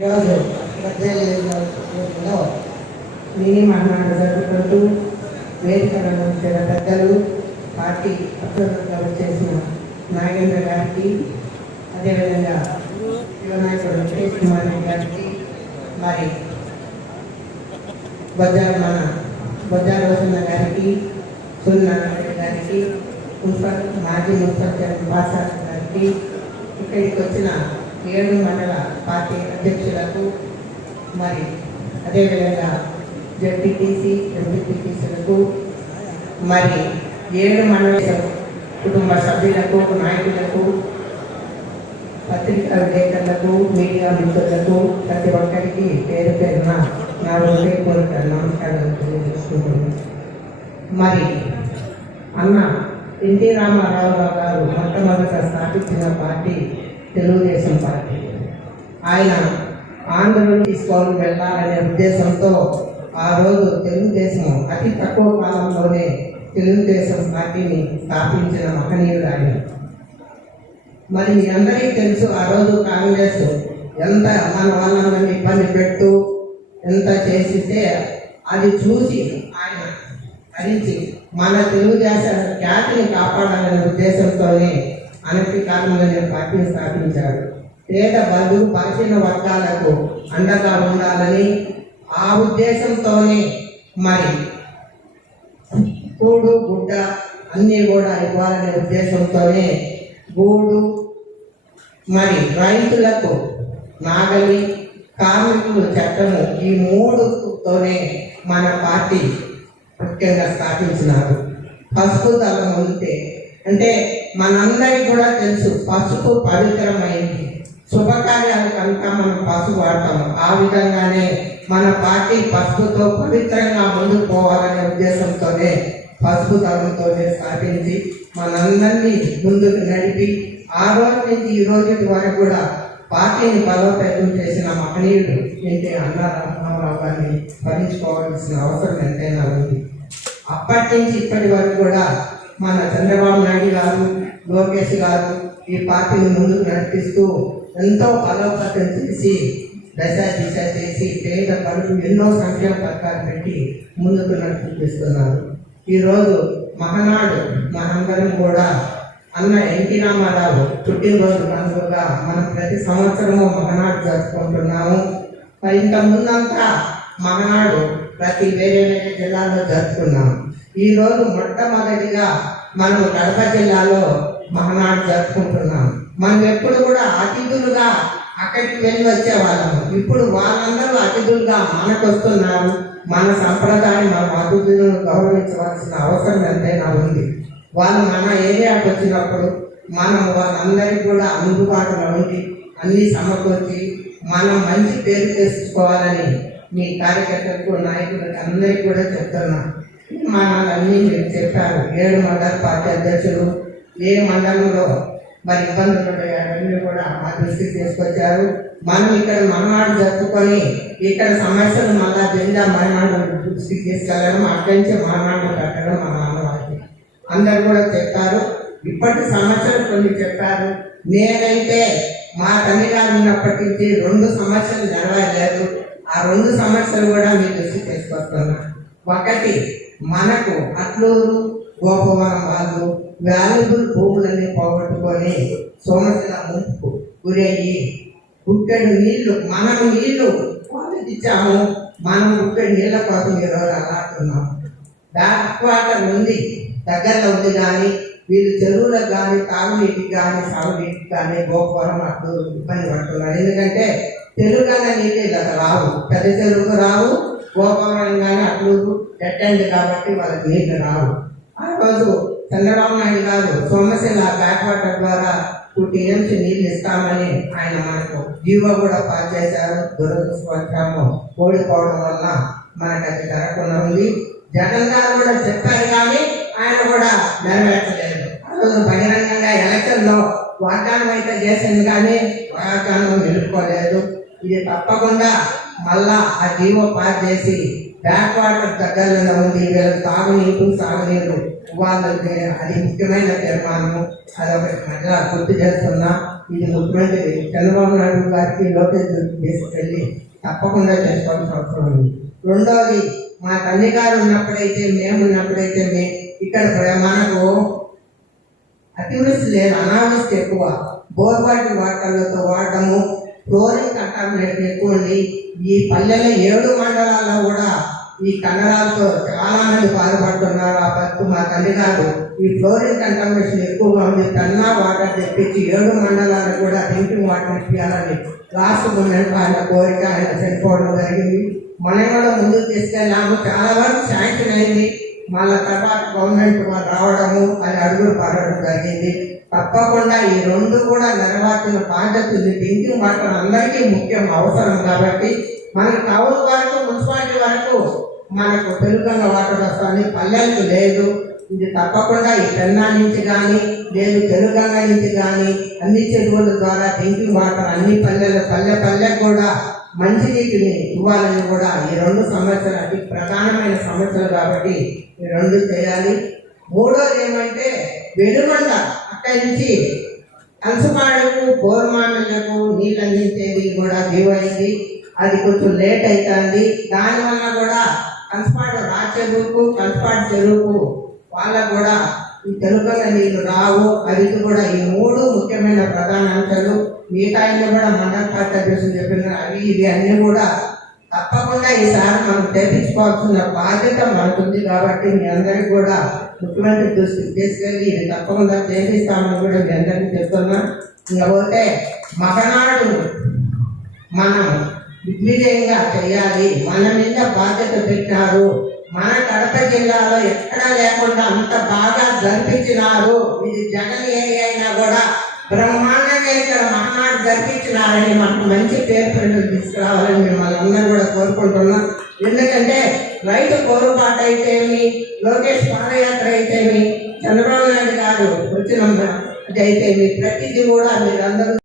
ఈరోజు పద్దెనిమిదిలో మినీ మహానాడు జరుపుకుంటూ వేదికలను పెద్దలు పార్టీ అభ్యర్థులుగా వచ్చేసిన నాగేంద్ర గారికి అదేవిధంగా యువనాయకుడు వెంకటేష్ కుమార్ గారికి మరి బొజ్జాల మన బొజ్జాల వసంత గారికి సూర్యనారాయణ గారికి మున్సిపల్ మాజీ మున్సిపల్ చైర్మన్ గారికి ఇక్కడికి వచ్చిన ఏడు మండల పార్టీ అధ్యక్షులకు మరి అదేవిధంగా జడ్పీటీసీ ఎంపీటీసీలకు మరి ఏడు మండల కుటుంబ సభ్యులకు నాయకులకు పత్రికా విలేకరులకు మీడియా మిత్రులకు ప్రతి ఒక్కరికి పేరు పేరున నా హృదయపూర్వక నమస్కారాలు తెలియజేసుకుంటున్నాను మరి అన్న ఎన్టీ రామారావు గారు మొట్టమొదట స్థాపించిన పార్టీ తెలుగుదేశం పార్టీ. ఆయన ఆంధ్రను తీసుకొని వెళ్ళాలనే ఉద్దేశంతో ఆ రోజు తెలుగుదేశం అతి తక్కువ కాలంలోనే తెలుగుదేశం పార్టీని స్థాపించిన మహనీయుడు ఆయన మరి మీ అందరికీ తెలుసు ఆ రోజు కాంగ్రెస్ ఎంత మన వాళ్ళని ఇబ్బంది పెట్టు ఎంత చేసితే అది చూసి ఆయన భరించి మన తెలుగుదేశం ఖ్యాతిని కాపాడాలనే ఉద్దేశంతోనే అనతి కాలంలోనే పార్టీని స్థాపించాడు. పేద బలు బలహీన వర్గాలకు అండగా ఉండాలని ఆ ఉద్దేశంతోనే మరి కూడు గుడ్డ అన్నీ కూడా ఇవ్వాలనే ఉద్దేశంతోనే గూడు మరి రైతులకు నాగలి కార్మికులు చట్టము ఈ మూడుతోనే మన పార్టీ ముఖ్యంగా స్థాపించినారు. పసుపు ఉంటే అంటే మనందరికీ కూడా తెలుసు పసుపు పవిత్రమైంది. శుభకార్యాలు కనుక మనం పసుపు వాడతాము. ఆ విధంగానే మన పార్టీ పసుపుతో పవిత్రంగా ముందుకు పోవాలనే ఉద్దేశంతోనే పసుపు దళంతోనే స్థాపించి మనందరినీ ముందుకు నడిపి ఆ రోజు నుంచి ఈ రోజు వరకు కూడా పార్టీని బలోపేతం చేసిన మహనీయుడు ఏంటి అన్నా రామారావు గారిని స్మరించుకోవాల్సిన అవసరం ఎంతైనా ఉంది. అప్పటి నుంచి ఇప్పటి వరకు కూడా మన చంద్రబాబు నాయుడు గారు లోకేష్ గారు ఈ పార్టీని ముందుకు నడిపిస్తూ ఎంతో బలోపేతం చేసి దశ దిశ చేసి పేద పనులు ఎన్నో సంక్షేమ పథకాలు పెట్టి ముందుకు నడిపిస్తున్నారు. ఈరోజు మహనాడు మనందరం కూడా అన్న ఎన్టీ రామారావు పుట్టినరోజు పండుగగా మనం ప్రతి సంవత్సరము మహనాడు జరుపుకుంటున్నాము. ఇంత ముందంతా మహనాడు ప్రతి వేరే వేరే జిల్లాలో జరుపుకున్నాము ఈ రోజు మొట్టమొదటిగా మనం కడప జిల్లాలో మహనాడు జరుపుకుంటున్నాం. మనం ఎప్పుడు కూడా అతిథులుగా అక్కడికి వెళ్ళి వచ్చే వాళ్ళము. ఇప్పుడు వాళ్ళందరూ అతిథులుగా మనకు వస్తున్నారు మన సంప్రదాయం మన అతిథులను గౌరవించవలసిన అవసరం ఎంతైనా ఉంది. వాళ్ళు మన ఏరియాకి వచ్చినప్పుడు మనం వాళ్ళందరికీ కూడా అందుబాటులో ఉండి అన్ని సమకూర్చి మనం మంచి పేరు తెచ్చుకోవాలని మీ కార్యకర్తలకు నాయకులకు అందరికీ కూడా చెప్తున్నా అన్నీ చెప్పారు. ఏడు మండల పార్టీ అధ్యక్షులు ఏ మండలంలో మరి ఇబ్బందులు ఉంటాయో. కూడా మా దృష్టికి తీసుకొచ్చారు. మనం ఇక్కడ మననాడు జరుపుకొని ఇక్కడ సమస్యలు మళ్ళా జిల్లా మరణాడు దృష్టికి తీసుకెళ్ళడం అక్కడి నుంచి మరణాడు కట్టడం మన ఆనవాయితీ అందరు కూడా చెప్పారు. ఇప్పటి సమస్యలు కొన్ని చెప్పారు. నేనైతే మా తల్లిగారు ఉన్నప్పటి నుంచి రెండు సమస్యలు జరగలేదు. ఆ రెండు సమస్యలు కూడా మీ దృష్టి తీసుకొస్తున్నాను ఒకటి మనకు అట్లూరు గోపవరం వాళ్ళు వాల్యుబుల్ భూములన్నీ పోగొట్టుకొని సోమశిల ముంపు గురయ్యి గుట్టెడు నీళ్ళు మనం నీళ్ళు వాళ్ళకి ఇచ్చాము మనం గుట్టెడు నీళ్ళ కోసం ఈరోజు అలాడుతున్నాం బ్యాక్ వాటర్ ఉంది దగ్గరలో ఉంది కానీ వీళ్ళు చెరువులకు కానీ తాగునీటికి కానీ సాగునీటికి కానీ గోపురం అట్లు ఇబ్బంది పడుతున్నారు. ఎందుకంటే తెలుగు తెలుగన్న నీళ్ళు ఇలా రావు. పెద్ద చెరువుకు రావు గోపురం కానీ అట్లు ఎట్టండి కాబట్టి వాళ్ళకి నీళ్ళు రావు. ఆ రోజు చంద్రబాబు నాయుడు గారు సోమశిల బ్యాక్ వాటర్ ద్వారా టూ టీఎంసీ నీళ్ళు ఇస్తామని ఆయన మనకు జీవో కూడా పాస్ చేశారు. దురదృష్టవశాము ఓడిపోవడం వల్ల మనకు అది జరగకుండా ఉంది. జగన్ గారు కూడా చెప్పారు కానీ ఆయన కూడా నెరవేర్చలేదు. ఆ రోజు బహిరంగంగా ఎలక్షన్లో వాగ్దానం అయితే చేసింది కానీ వాగ్దానం నిలుపుకోలేదు. ఇది తప్పకుండా మళ్ళా ఆ జీవో పాస్ చేసి బ్యాక్ వాటర్ దగ్గరలో ఉంది వీళ్ళకి తాగునీరు సాగునీరు వాళ్ళకి అది ముఖ్యమైన తీర్మానము. అదొకటి మళ్ళా గుర్తు చేస్తున్నా. ఇది ముఖ్యమంత్రి చంద్రబాబు నాయుడు గారికి లోకేష్ తీసుకెళ్ళి తప్పకుండా చేసుకోవాల్సిన అవసరం ఉంది. రెండవది మా తల్లి గారు ఉన్నప్పుడైతే మేము ఉన్నప్పుడైతే మే ఇక్కడ ప్ర- మనకు అతివృష్టి లేదు అనావృష్టి ఎక్కువ. బోర్బాటి వాటర్లతో వాడటము ఫ్లోరిన్ కంటామినేషన్ ఎక్కువ ఉంది ఈ పల్లెల ఏడు మండలాల్లో కూడా ఈ కన్నడాలతో చాలా మంది బాధపడుతున్నారు ఆ పత్తు మా తల్లి గారు ఈ ఫ్లోరిన్ కంటామినేషన్ ఎక్కువగా ఉంది. కన్నా వాటర్ తెప్పించి ఏడు మండలాలు కూడా డ్రింకింగ్ వాటర్ ఇప్పించాలని రాష్ట్ర మూమెంట్ ఆయన కోరిక ఆయన చనిపోవడం జరిగింది. మనం కూడా ముందుకు తీసుకెళ్ళాము చాలా వరకు శాంక్షన్ అయింది మళ్ళీ తర్వాత గవర్నమెంట్ మాకు రావడము అది అడుగులు పడడం జరిగింది. తప్పకుండా ఈ రెండు కూడా నెరవేర్చిన బాధ్యత ఉంది డ్రింకింగ్ వాటర్ అందరికీ ముఖ్యం అవసరం కాబట్టి మనకి టౌన్ వరకు మున్సిపాలిటీ వరకు మనకు పెరుగున్న వాటర్ వస్తుంది. పల్లెలకు లేదు. ఇది తప్పకుండా ఈ పెన్నా నుంచి కానీ లేదు తెలుగంగ నుంచి కానీ అన్ని చెరువుల ద్వారా డ్రింకింగ్ వాటర్ అన్ని పల్లెలు పల్లె పల్లె కూడా మంచినీటిని ఇవ్వాలని కూడా ఈ రెండు సమస్యలు అతి ప్రధానమైన సమస్యలు కాబట్టి ఈ రెండు చేయాలి. మూడోది ఏమంటే వెలుమండ అక్కడి నుంచి అలసపాడకు నీళ్ళు అందించేది కూడా దీవైంది అది కొంచెం లేట్ అవుతుంది దానివల్ల కూడా కంచపాడు రా చెరువుకు కంచపాడు చెరువుకు వాళ్ళకు కూడా ఈ తెలుగుల నీళ్ళు రావు. అది కూడా ఈ మూడు ముఖ్యమైన ప్రధాన అంశాలు. మిగతా కూడా మండల పార్టీ చెప్పిన అవి ఇవి అన్నీ కూడా తప్పకుండా ఈసారి మనం చేపించుకోవాల్సిన బాధ్యత మనకుంది కాబట్టి మీ అందరికీ కూడా ముఖ్యమంత్రి దృష్టికి తీసుకెళ్ళి ఇది తప్పకుండా చేపిస్తామని కూడా మీ అందరికీ చెప్తున్నా. ఇకపోతే మగనాడు మనం విజయంగా చేయాలి. మన మీద బాధ్యత పెట్టారు. మన కడప జిల్లాలో ఎక్కడా లేకుండా అంత బాగా జరిపించినారు ఇది జగన్ ఏరియా అయినా కూడా బ్రహ్మాండంగా ఇక్కడ మహానాడు జరిపించినారని మాకు మంచి పేరు ప్రజలు తీసుకురావాలని మిమ్మల్ని అందరూ కూడా కోరుకుంటున్నాం. ఎందుకంటే రైతు పోరుబాటు అయితేమి లోకేష్ పాదయాత్ర అయితేమి చంద్రబాబు నాయుడు గారు వచ్చిన అయితేమి ప్రతిదీ కూడా మీరందరూ